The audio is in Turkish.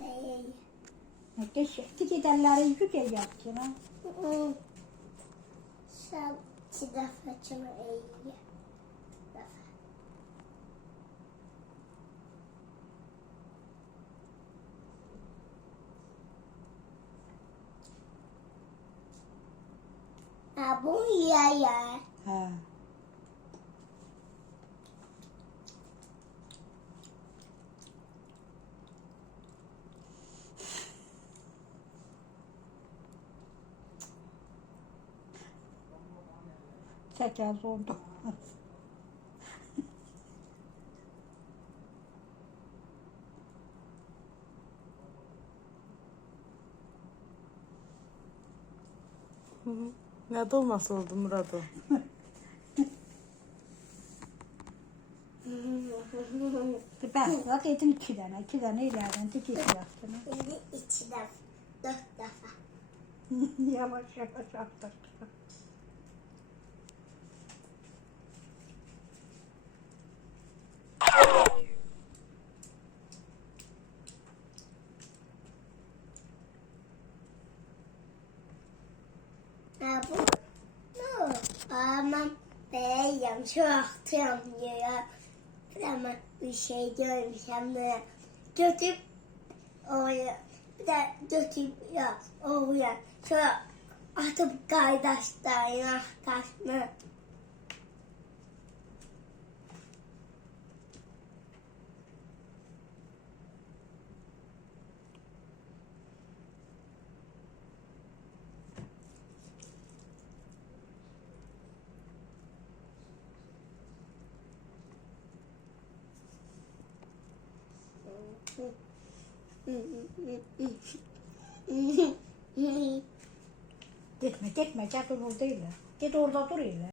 Hey. Geç, giderleri yük yaptın ha. Hmm. Sen façımı iyi. À, bún gì vậy? Ha. Sekiz oldu. Hı hı. Ne dolması oldu Murat o? Ben bak edin iki tane, iki tane ileriden dik iki yaptın. ha. Şimdi içi defa, dört defa. yavaş yavaş yaptık. Bún. No. Ama beğendim, çok yanıyor. Ama bir şey görmüşüm de götüp oraya bir de götüp ya oraya şöyle atıp kardeşlerine kaçma. Gitme gitme, gel orada değil. Git orada dur ile.